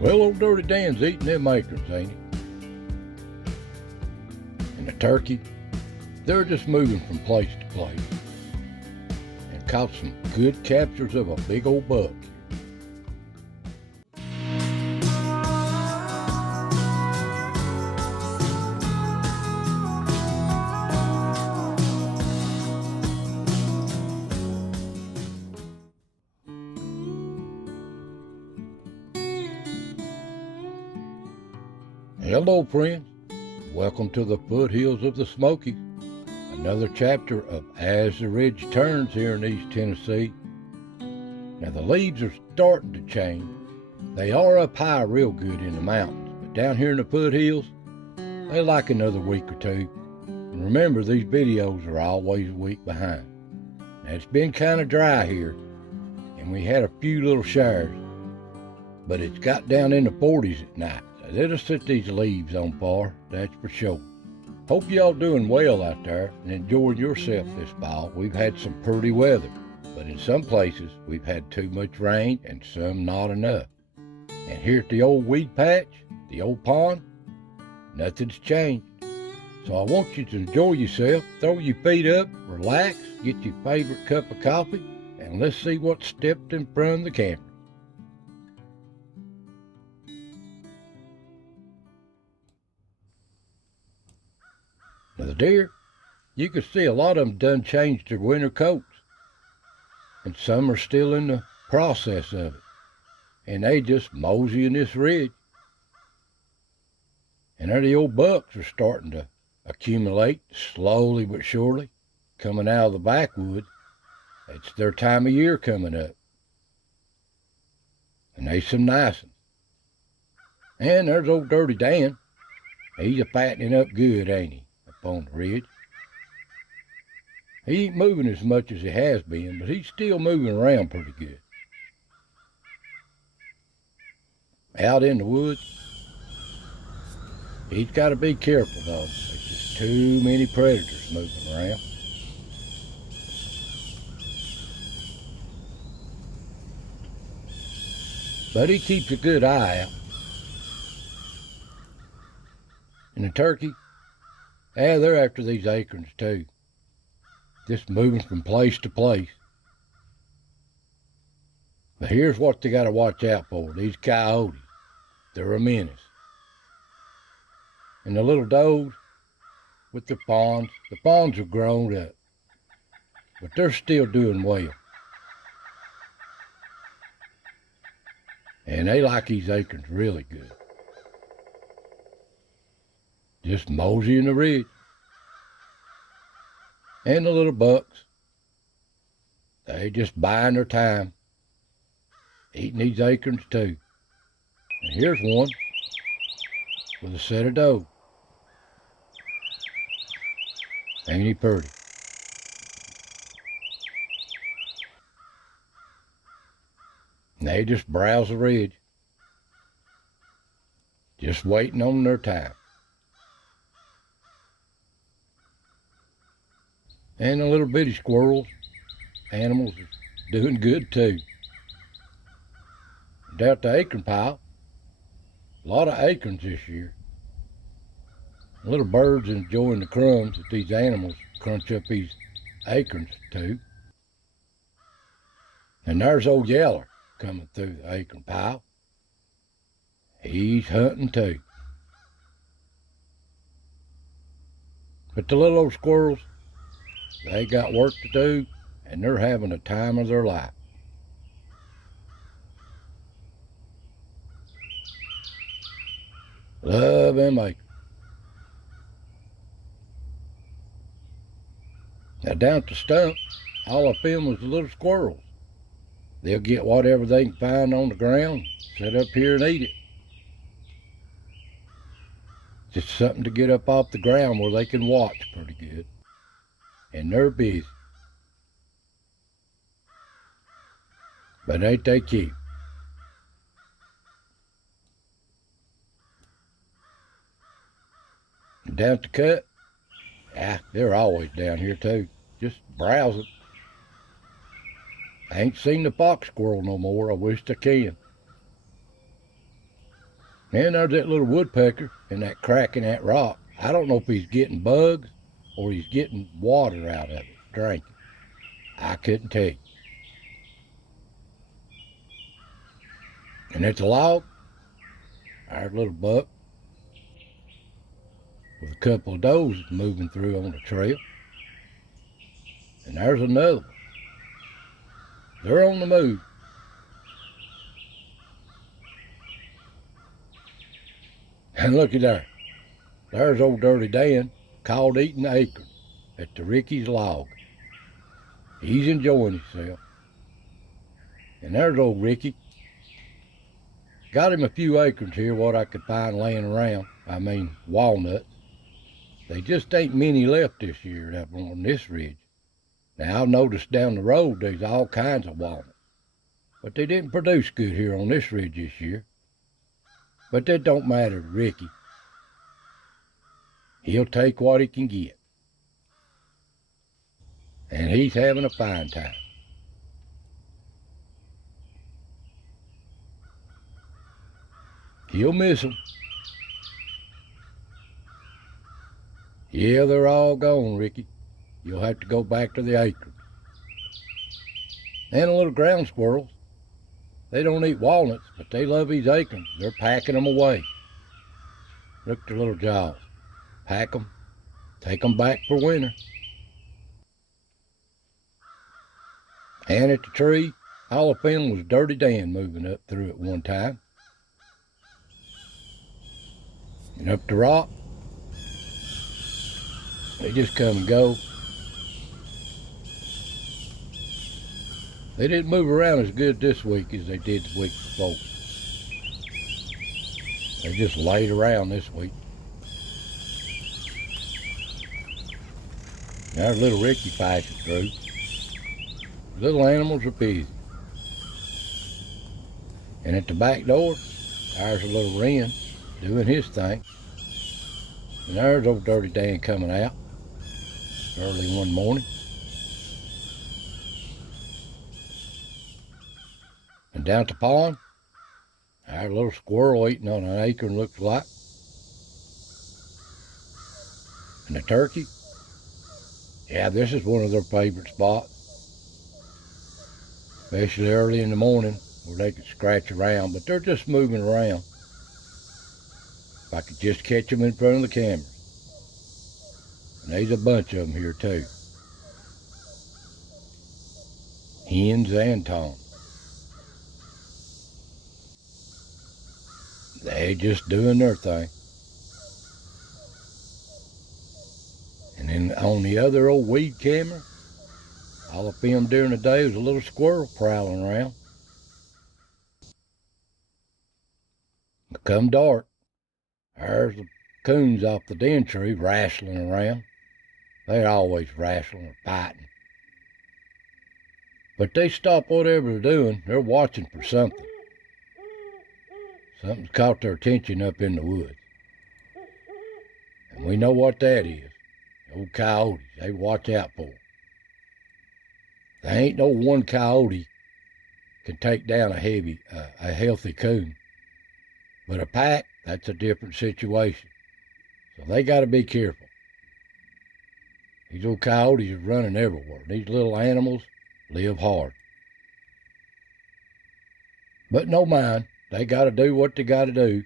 Well, old Dirty Dan's eating them acorns, ain't he? And the turkey, they're just moving from place to place. And caught some good captures of a big old buck. Hello, friends. Welcome to the foothills of the Smoky. Another chapter of As the Ridge Turns here in East Tennessee. Now, the leaves are starting to change. They are up high real good in the mountains, but down here in the foothills, they like another week or two. And remember, these videos are always a week behind. Now, it's been kind of dry here, and we had a few little showers, but it's got down in the 40s at night. It'll set these leaves on fire, that's for sure. Hope y'all doing well out there and enjoying yourself this fall. We've had some pretty weather, but in some places we've had too much rain and some not enough. And here at the old weed patch, the old pond, nothing's changed. So I want you to enjoy yourself, throw your feet up, relax, get your favorite cup of coffee, and let's see what stepped in front of the camper. Now the deer, you can see a lot of them done changed their winter coats. And some are still in the process of it. And they just moseying this ridge. And there the old bucks are starting to accumulate slowly but surely, coming out of the backwoods. It's their time of year coming up. And they some nice ones. And there's old Dirty Dan. He's a fattening up good, ain't he? On the ridge. He ain't moving as much as he has been, but he's still moving around pretty good. Out in the woods, he's got to be careful though. There's just too many predators moving around. But he keeps a good eye out. And the turkey, yeah, they're after these acorns too. Just moving from place to place. But here's what they got to watch out for. These coyotes, they're a menace. And the little does with the fawns are grown up. But they're still doing well. And they like these acorns really good. Just moseying the ridge. And the little bucks, they just buying their time, eating these acorns too. And here's one with a set of doe. Ain't he pretty? And they just browse the ridge, just waiting on their time. And the little bitty squirrels, animals are doing good too. Down at the acorn pile, a lot of acorns this year. Little birds enjoying the crumbs that these animals crunch up these acorns too. And there's old Yeller coming through the acorn pile. He's hunting too. But the little old squirrels, they got work to do, and they're having the time of their life. Love them acorns. Now down at the stump, all up in was the little squirrels. They'll get whatever they can find on the ground, sit up here and eat it. Just something to get up off the ground where they can watch pretty good. And they're busy. But ain't they cute? And down at the cut, they're always down here too, just browsing. I ain't seen the fox squirrel no more. I wish I can. And there's that little woodpecker in that crack in that rock. I don't know if he's getting bugs or he's getting water out of it, drinking. I couldn't tell you. And it's a log. Our little buck with a couple of does moving through on the trail. And there's another one. They're on the move. And looky there. There's old Dirty Dan caught eating acorn at the Ricky's log. He's enjoying himself. And there's old Ricky. Got him a few acorns here, what I could find laying around. I mean, walnuts. They just ain't many left this year up on this ridge. Now, I've noticed down the road there's all kinds of walnuts. But they didn't produce good here on this ridge this year. But that don't matter to Ricky. He'll take what he can get. And he's having a fine time. He'll miss them. Yeah, they're all gone, Ricky. You'll have to go back to the acorns. And the little ground squirrels. They don't eat walnuts, but they love these acorns. They're packing them away. Look at their little jaws. Pack them, take them back for winter. And at the tree, all of them was Dirty Dan moving up through it one time. And up the rock, they just come and go. They didn't move around as good this week as they did the week before. They just laid around this week. Now little Ricky passing through. Little animals are busy. And at the back door, there's a little wren doing his thing. And there's old Dirty Dan coming out early one morning. And down at the pond, our little squirrel eating on an acorn looks like. And the turkey, yeah, this is one of their favorite spots. Especially early in the morning where they can scratch around, but they're just moving around. If I could just catch them in front of the camera. And there's a bunch of them here too. Hens and toms. They're just doing their thing. And then on the other old weed camera, all up in during the day was a little squirrel prowling around. Come dark, there's the coons off the den tree wrestling around. They're always wrestling or fighting. But they stop whatever they're doing. They're watching for something. Something's caught their attention up in the woods. And we know what that is. Old coyotes, they watch out for them. There ain't no one coyote can take down a healthy coon. But a pack, that's a different situation. So they got to be careful. These old coyotes are running everywhere. These little animals live hard. But no mind, they got to do what they got to do.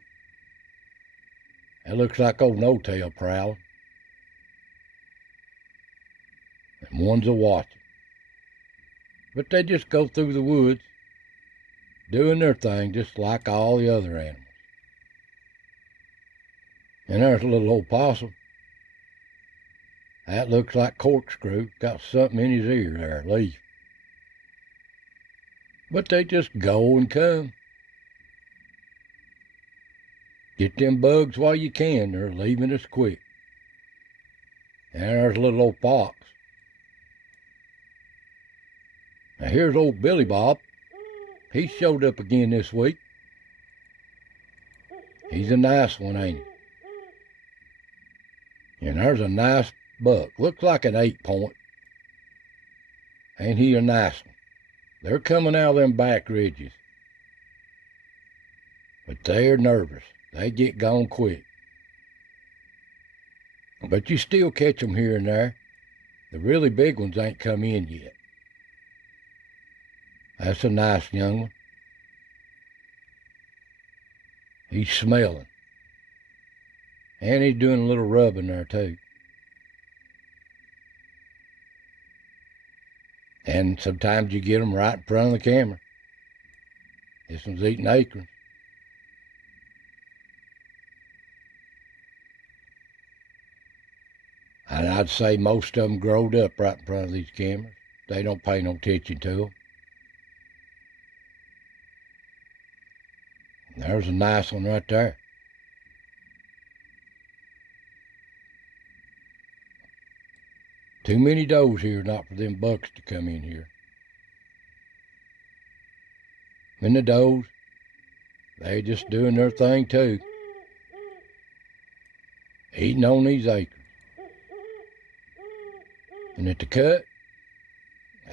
It looks like old No-Tail prowling. And one's a-watching. But they just go through the woods, doing their thing just like all the other animals. And there's a little old possum. That looks like Corkscrew, got something in his ear there, a leaf. But they just go and come. Get them bugs while you can, they're leaving us quick. And there's a little old fox. Now here's old Billy Bob. He showed up again this week. He's a nice one, ain't he? And there's a nice buck. Looks like an 8-point. Ain't he a nice one? They're coming out of them back ridges. But they're nervous. They get gone quick. But you still catch them here and there. The really big ones ain't come in yet. That's a nice young one. He's smelling. And he's doing a little rubbing there too. And sometimes you get them right in front of the camera. This one's eating acorns. And I'd say most of them growed up right in front of these cameras. They don't pay no attention to them. There's a nice one right there. Too many does here not for them bucks to come in here. And the does, they just doing their thing too. Eating on these acorns. And at the cut,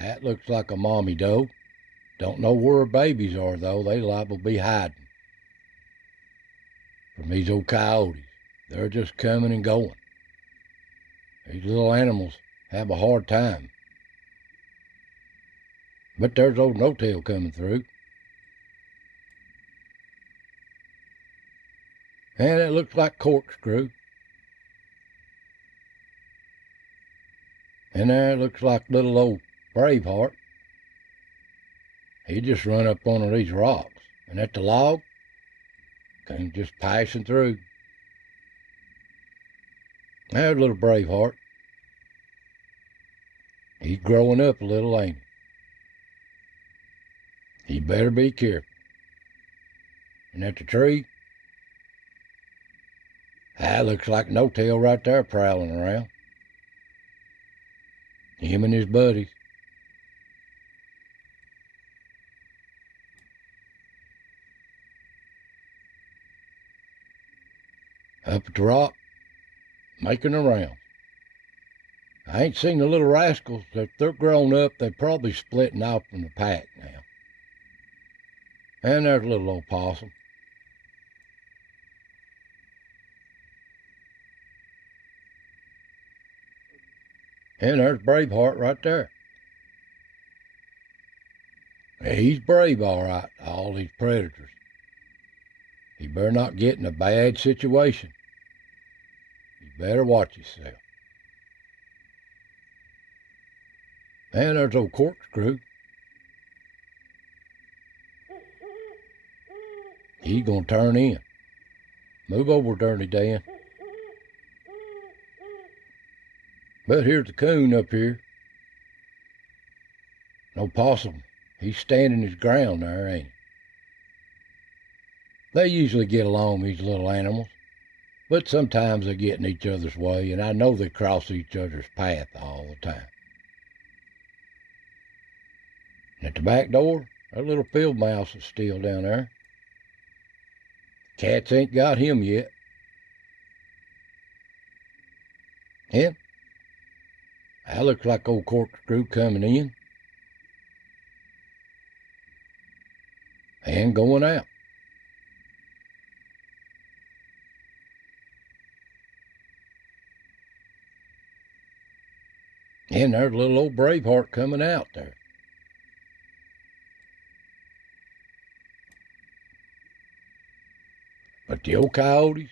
that looks like a mommy doe. Don't know where her babies are though. They liable to be hiding from these old coyotes. They're just coming and going. These little animals have a hard time. But there's old no-tail coming through. And it looks like corkscrew. And there it looks like little old Braveheart. He just run up on these rocks. And at the log, came just passing through. There's little Braveheart. He's growing up a little, ain't he? He better be careful. And at the tree, that looks like no-tail right there prowling around. Him and his buddies. Up at the rock, making a round. I ain't seen the little rascals. If they're grown up, they're probably splitting off from the pack now. And there's a little old possum. And there's Braveheart right there. He's brave, all right, all these predators. He better not get in a bad situation. You better watch yourself. And there's old corkscrew. He's gonna turn in. Move over, Dirty Dan. But here's the coon up here. No possum. He's standing his ground there, ain't he? They usually get along, these little animals. But sometimes they get in each other's way, and I know they cross each other's path all the time. And at the back door, that little field mouse is still down there. Cats ain't got him yet. Yeah. That looks like old corkscrew coming in. And going out. And there's little old Braveheart coming out there. But the old coyotes,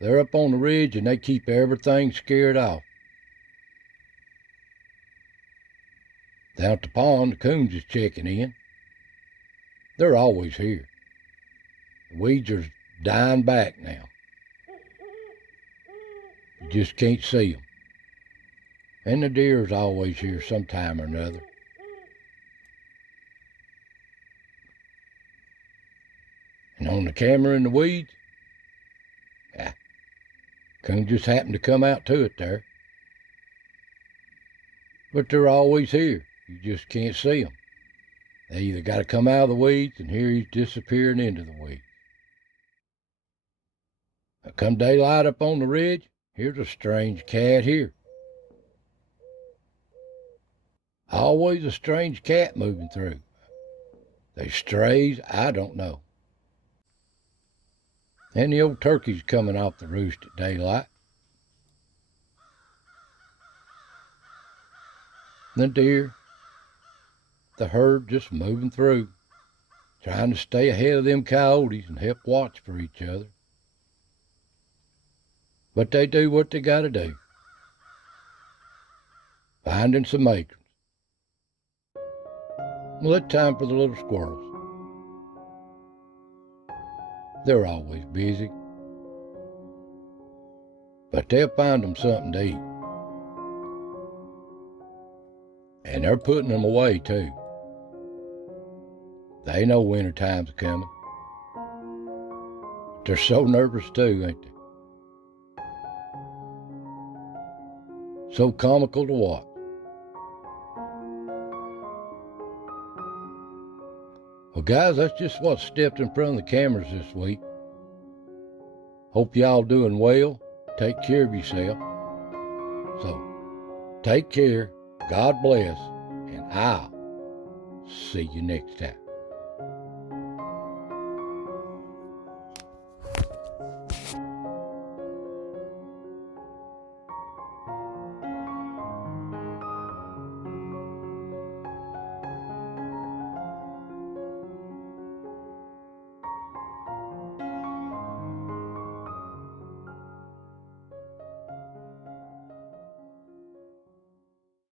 they're up on the ridge and they keep everything scared off. Down at the pond, the coons is checking in. They're always here. The weeds are dying back now. You just can't see them. And the deer's always here sometime or another. And on the camera in the weeds, coon just happened to come out to it there. But they're always here. You just can't see them. They either got to come out of the weeds, and here he's disappearing into the weeds. Now come daylight up on the ridge, here's a strange cat here. Always a strange cat moving through. They strays, I don't know. And the old turkey's coming off the roost at daylight. The deer, the herd just moving through, trying to stay ahead of them coyotes and help watch for each other. But they do what they gotta do. Finding some acorns. Well, it's time for the little squirrels. They're always busy. But they'll find them something to eat. And they're putting them away too. They know winter time's coming. They're so nervous too, ain't they? So comical to watch. Well, guys, that's just what stepped in front of the cameras this week. Hope y'all doing well. Take care of yourself. So, take care. God bless. And I'll see you next time.